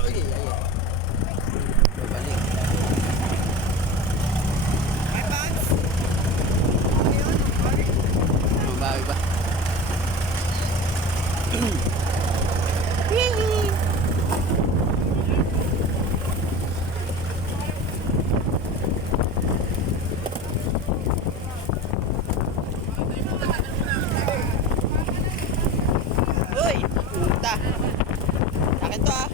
Ay, ay, ay. Babalik. Mabawi ba? Uy, puta. Akin to ah.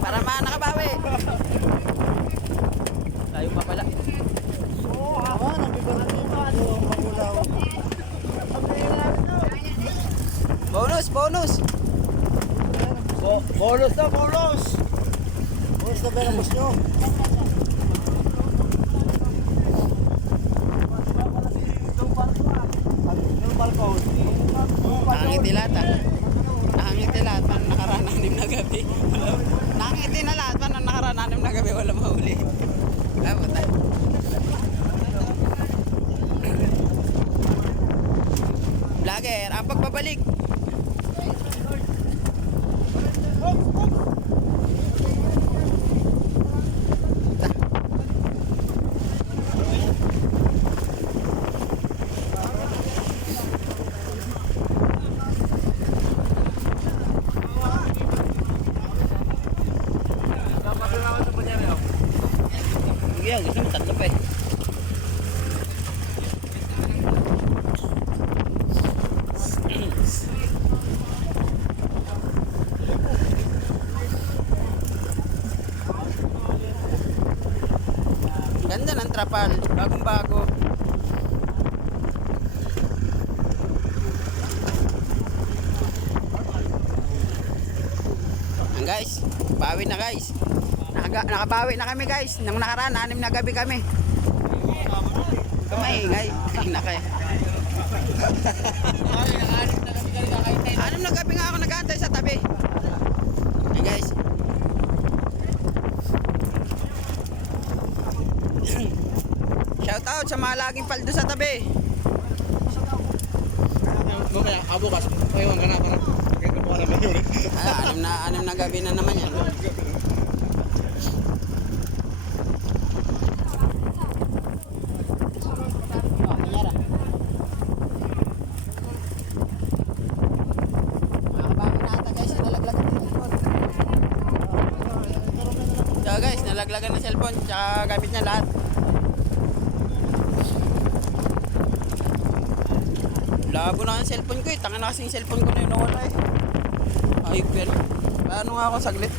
Para nakabawi. Tayo pa pala. Bonus, bonus. Bonus na, bonus! Bonus na pinapos nyo. Nakangiti lahat ah. Nakangiti lahat man nakaraan 6 na gabi. Nakangiti na lahat man nakaraan 6 na gabi. Wala mahuli. Ah, puta. Vlogger, ang pagbabalik. Iya, gusto mo tatlo pa eh. Ganda ng trapal, bagong bago. Guys, bawi na guys. Nakabawi na kami guys. Nang nakaraan, 6 na gabi kami. Kamaingay. Nakay. 6 na gabi nga ako nag-aantay sa tabi. Hey guys. Shout out sa mga laging paldo sa tabi. Mamaya, bukas. Ngayon ka na para nakita mo ka naman yun. 6 na gabi na naman yan. So guys, nalaglagan ng cellphone tsaka gamit niya lahat. Labo na ang cellphone ko eh. Tanga na kasing cellphone ko na yun nawala eh. Ayop yan. Paano nga ako saglit?